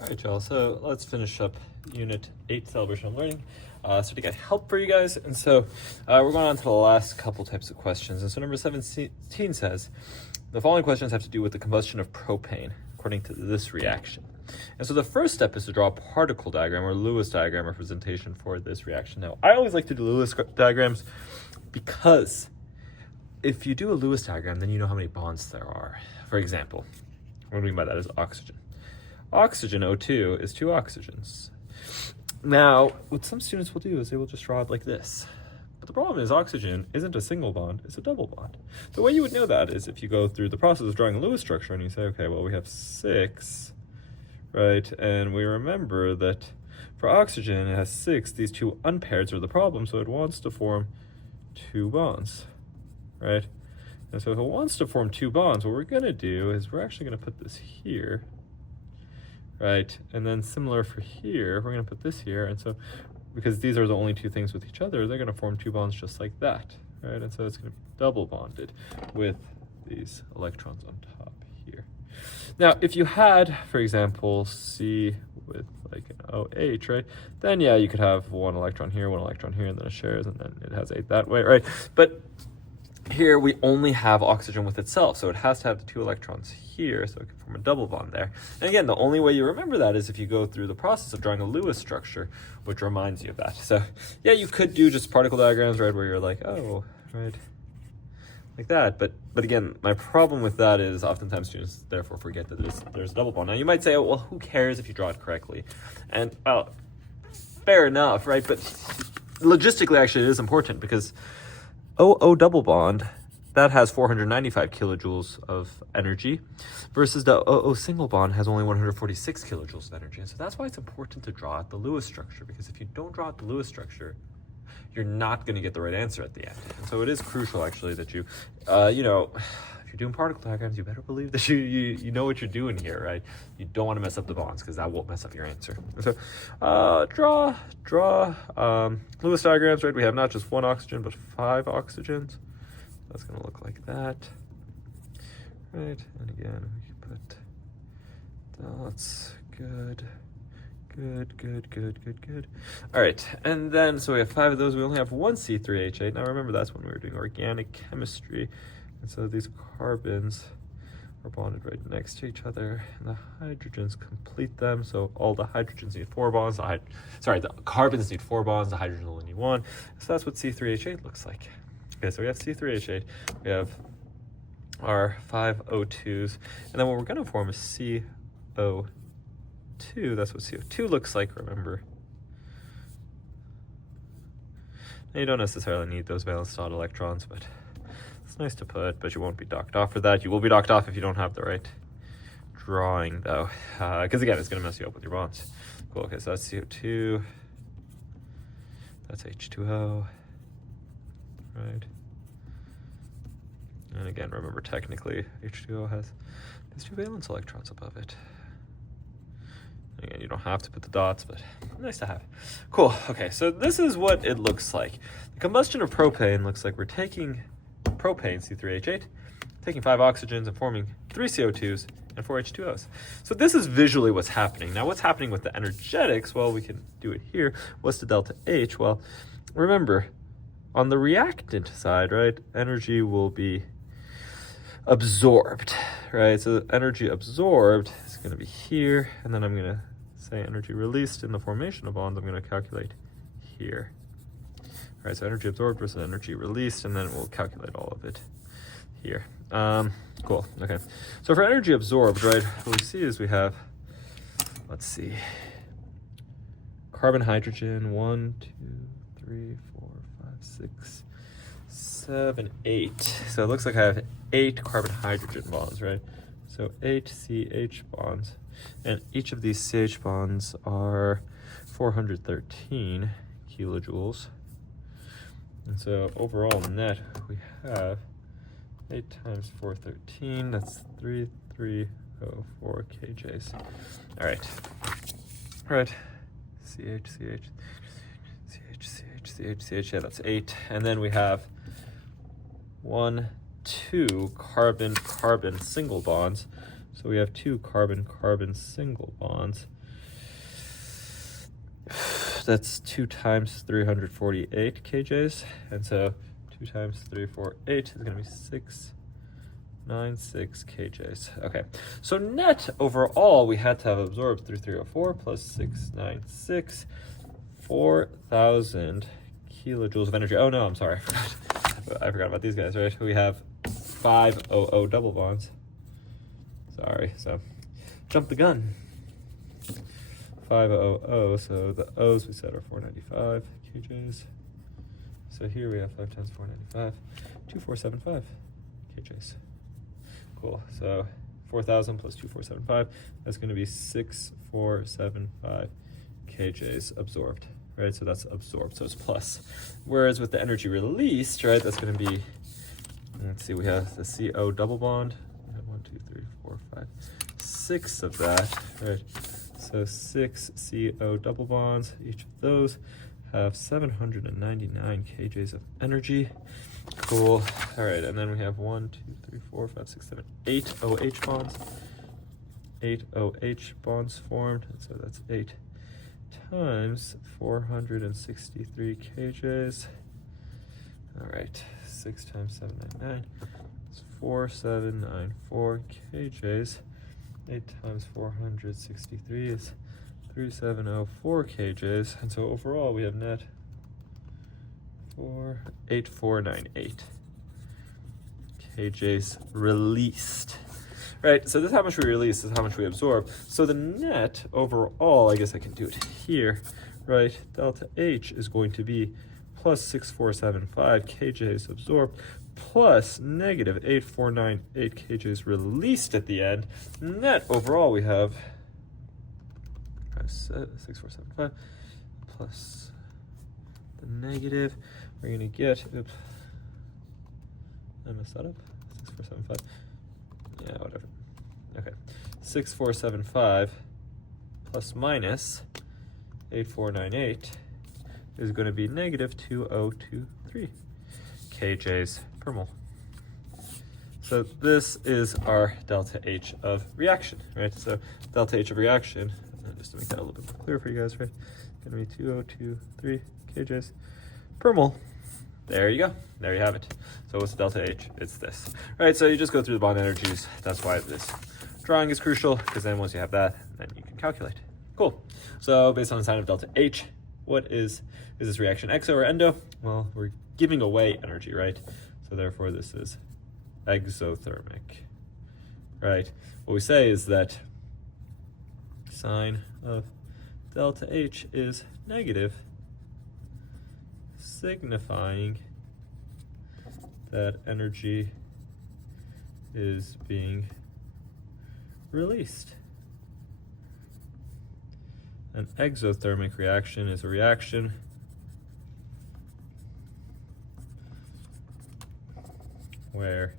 All right, y'all. So let's finish up Unit 8, Celebration of Learning. So to get help for you guys, and so we're going on to the last couple types of questions. And so number 17 says, the following questions have to do with the combustion of propane according to this reaction. And so the first step is to draw a particle diagram or Lewis diagram representation for this reaction. Now, I always like to do Lewis diagrams because if you do a Lewis diagram, then you know how many bonds there are. For example, what I mean by that is oxygen. Oxygen, O2, is 2 oxygens. Now, what some students will do is they will just draw it like this. But the problem is oxygen isn't a single bond, it's a double bond. The way you would know that is if you go through the process of drawing a Lewis structure and you say, okay, well, we have 6, right? And we remember that for oxygen, it has 6. These 2 unpairs are the problem, so it wants to form 2 bonds, right? And so if it wants to form 2 bonds, what we're going to do is we're actually going to put this here, right? And then similar for here, we're going to put this here. And so because these are the only 2 things with each other, they're going to form 2 bonds just like that, right? And so it's going to be double bonded with these electrons on top here. Now, if you had, for example, C with like an OH, right? Then yeah, you could have 1 electron here, 1 electron here, and then it shares, and then it has 8 that way, right? But here we only have oxygen with itself, so it has to have the 2 electrons here, so it can form a double bond there. And again, the only way you remember that is if you go through the process of drawing a Lewis structure, which reminds you of that. So yeah, you could do just particle diagrams, right, where you're like, oh, right, like that. But again, my problem with that is oftentimes students therefore forget that there's a double bond. Now you might say, oh, well, who cares if you draw it correctly? And well, fair enough, right? But logistically, actually, it is important because OO double bond, that has 495 kilojoules of energy versus the OO single bond has only 146 kilojoules of energy. And so that's why it's important to draw out the Lewis structure, because if you don't draw out the Lewis structure, you're not going to get the right answer at the end. And so it is crucial actually that you, if you're doing particle diagrams, you better believe that you know what you're doing here, right? You don't want to mess up the bonds because that won't mess up your answer. And so draw Lewis diagrams, right? We have not just 1 oxygen, but 5 oxygens. That's going to look like that, right? And again, we can put dots. Good. All right, and then, so we have 5 of those. We only have 1 C3H8. Now remember, that's when we were doing organic chemistry. And so these carbons are bonded right next to each other, and the hydrogens complete them. So all the hydrogens need 4 bonds. The carbons need 4 bonds. The hydrogen only need 1. So that's what C3H8 looks like. Okay, so we have C3H8. We have our 5 O2s, and then what we're going to form is CO2. That's what CO2 looks like, remember. Now, you don't necessarily need those valence dot electrons, but it's nice to put, but you won't be docked off for that. You will be docked off if you don't have the right drawing, though, because again, it's going to mess you up with your bonds. Cool, okay, so that's CO2. That's H2O, right? And again, remember, technically, H2O has these 2 valence electrons above it. Again, you don't have to put the dots, but nice to have. Cool. Okay, so this is what it looks like. The combustion of propane looks like we're taking propane, C3H8, taking 5 oxygens and forming 3 CO2s and 4 H2Os. So this is visually what's happening. Now, what's happening with the energetics? Well, we can do it here. What's the delta H? Well, remember, on the reactant side, right, energy will be absorbed, right? So energy absorbed is going to be here, and then I'm going to say energy released in the formation of bonds. I'm going to calculate here. All right, so energy absorbed versus energy released, and then we'll calculate all of it here. Cool. Okay. So for energy absorbed, right, what we see is we have, let's see, carbon, hydrogen, 1, 2, 3, 4, 5, 6, 7, 8. So it looks like I have 8 carbon hydrogen bonds, right? So 8 CH bonds, and each of these CH bonds are 413 kilojoules. And so overall net we have 8 times 413, that's 3304 kJs. All right, CH, yeah, that's 8. And then we have 1, 2 carbon-carbon single bonds. So we have 2 carbon-carbon single bonds. that's 2 times 348 kJs. And so 2 times 348 is going to be 696 kJs. Okay, so net overall, we had to have absorbed through 304 plus 696, 4,000 kilojoules of energy. Oh no, I'm sorry. I forgot about these guys, right? We have 500 double bonds. Sorry, so jump the gun. 500, so the O's we said are 495 kJs. So here we have 5 times 495, 2475 kJs. Cool, so 4,000 plus 2475, that's going to be 6475 kJs absorbed, right? So that's absorbed, so it's plus. Whereas with the energy released, right, that's going to be, let's see, we have the CO double bond. We have 1, 2, 3, 4, 5, 6 of that, right? So 6 CO double bonds, each of those have 799 kJs of energy. Cool. All right, and then we have 1, 2, 3, 4, 5, 6, 7, 8 OH bonds. 8 OH bonds formed, and so that's 8 times 463 kJs. All right, 6 times 799 is 4794 kJs. 8 times 463 is 3704 kJs, and so overall we have net 8498 kJs released. Right, so this is how much we release, this is how much we absorb. So the net overall, I guess I can do it here, right? Delta H is going to be plus 6475 kJs absorbed plus negative 8498 kJs released at the end. Net overall we have 6475 plus the negative. We're going to get, oops, I messed that up, 6475. Yeah, whatever. Okay, 6475 plus minus 8498 is going to be negative 2023 kJs per mole. So this is our delta H of reaction, right? So delta H of reaction, just to make that a little bit more clear for you guys, right? Going to be 2023 kJs per mole. There you go. There you have it. So what's the delta H? It's this. All right, so you just go through the bond energies. That's why this drawing is crucial, because then once you have that, then you can calculate. Cool. So based on the sign of delta H, what is this reaction exo or endo? Well, we're giving away energy, right? So therefore this is exothermic, right? What we say is that sign of delta H is negative, signifying that energy is being released. An exothermic reaction is a reaction where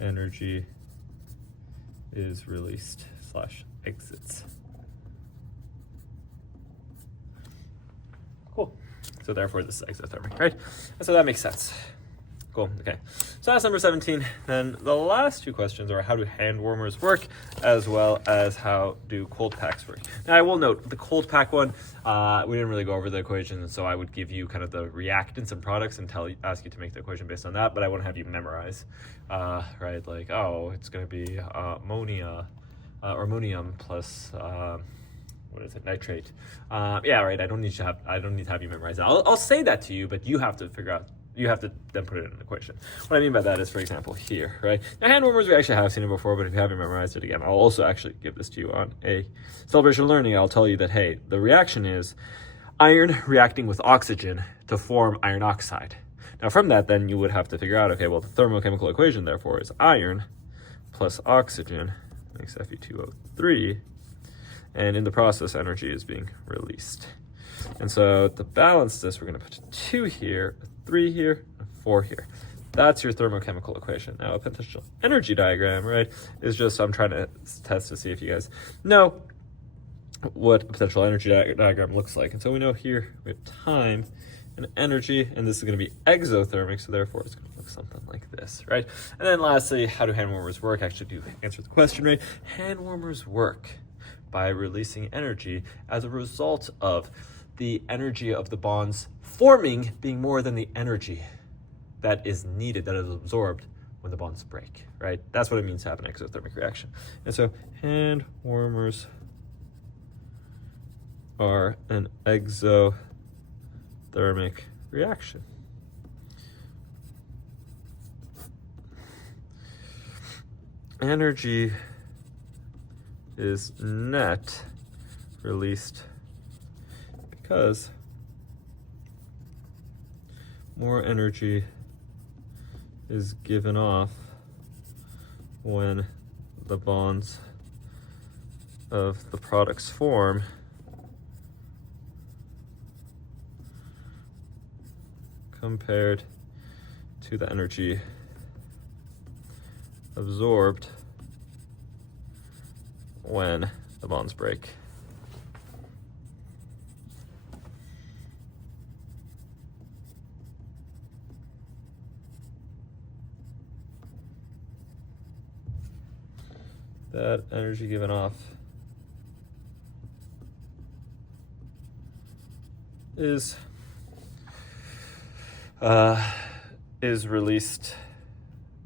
energy is released / exits. Cool. So therefore this is exothermic, right? And so that makes sense. Cool, okay. So that's number 17. Then the last two questions are how do hand warmers work, as well as how do cold packs work. Now I will note, the cold pack one, we didn't really go over the equation, so I would give you kind of the reactants and products and ask you to make the equation based on that, but I wouldn't have you memorize, right? Like, oh, it's gonna be ammonia, or ammonium plus, what is it, nitrate. Yeah, right, I don't need to have you memorize that. I'll say that to you, but you have to figure out, you have to then put it in an equation. What I mean by that is, for example, here, right? Now, hand warmers, we actually have seen it before, but if you haven't memorized it again, I'll also actually give this to you on a celebration of learning. I'll tell you that, hey, the reaction is iron reacting with oxygen to form iron oxide. Now, from that, then you would have to figure out, okay, well, the thermochemical equation, therefore, is iron plus oxygen makes Fe2O3, and in the process, energy is being released. And so to balance this, we're going to put 2 here, 3 here, and 4 here. That's your thermochemical equation. Now, a potential energy diagram, right, is just, I'm trying to test to see if you guys know what a potential energy diagram looks like. And so we know here we have time and energy, and this is going to be exothermic, so therefore it's going to look something like this, right? And then lastly, how do hand warmers work? Actually, do answer the question, right? Hand warmers work by releasing energy as a result of the energy of the bonds forming being more than the energy that is needed, that is absorbed when the bonds break, right? That's what it means to have an exothermic reaction. And so hand warmers are an exothermic reaction. Energy is net released because more energy is given off when the bonds of the products form compared to the energy absorbed when the bonds break. That energy given off is released,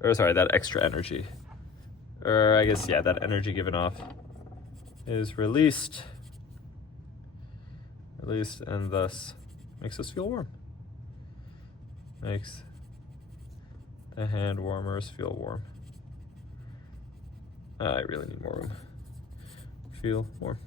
or sorry, that extra energy, or I guess, yeah, that energy given off is released, and thus makes us feel warm. Makes the hand warmers feel warm. I really need more room. Feel warm.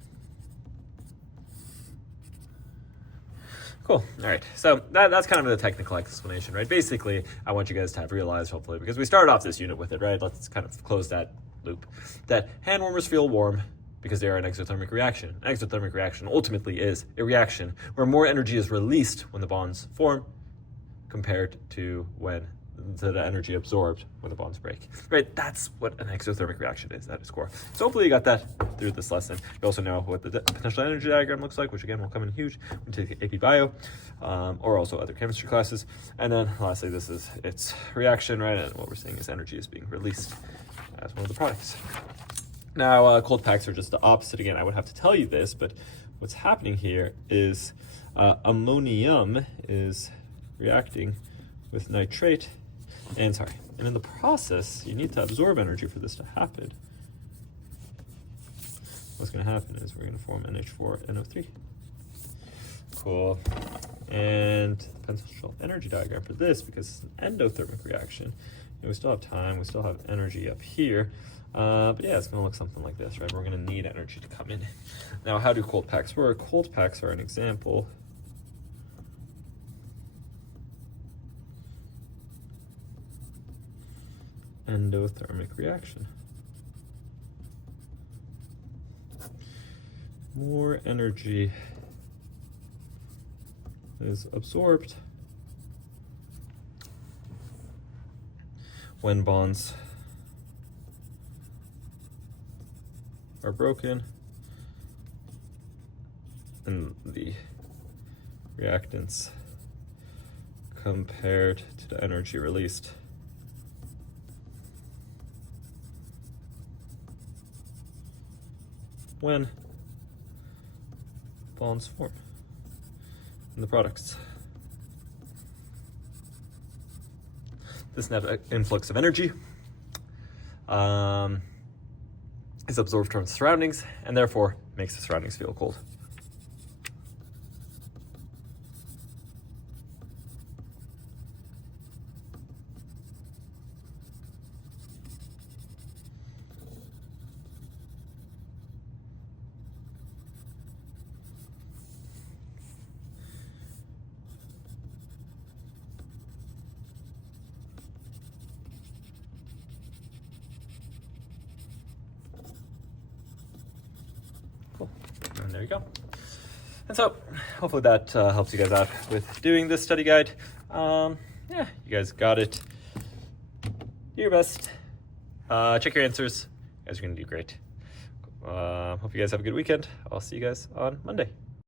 Cool. All right. So that's kind of the technical explanation, right? Basically, I want you guys to have realized, hopefully, because we started off this unit with it, right? Let's kind of close that loop. That hand warmers feel warm because they are an exothermic reaction. An exothermic reaction ultimately is a reaction where more energy is released when the bonds form compared to the energy absorbed when the bonds break, right? That's what an exothermic reaction is at its core. So hopefully you got that through this lesson. You also know what the potential energy diagram looks like, which again will come in huge when you take AP Bio, or also other chemistry classes. And then lastly, this is its reaction, right? And what we're saying is energy is being released as one of the products. Now, cold packs are just the opposite. Again, I would have to tell you this, but what's happening here is ammonium is reacting with nitrate. And in the process, you need to absorb energy for this to happen. What's going to happen is we're going to form NH4NO3. Cool. And the potential energy diagram for this, because it's an endothermic reaction, we still have time, we still have energy up here. But yeah, it's going to look something like this, right? We're going to need energy to come in. Now, how do cold packs work? Cold packs are an example endothermic reaction. More energy is absorbed when bonds are broken and the reactants compared to the energy released. When bonds form in the products. This net influx of energy is absorbed from the surroundings and therefore makes the surroundings feel cold. Cool. And there you go. And so hopefully that helps you guys out with doing this study guide. Yeah, you guys got it. Do your best. Check your answers. You guys are going to do great. Hope you guys have a good weekend. I'll see you guys on Monday.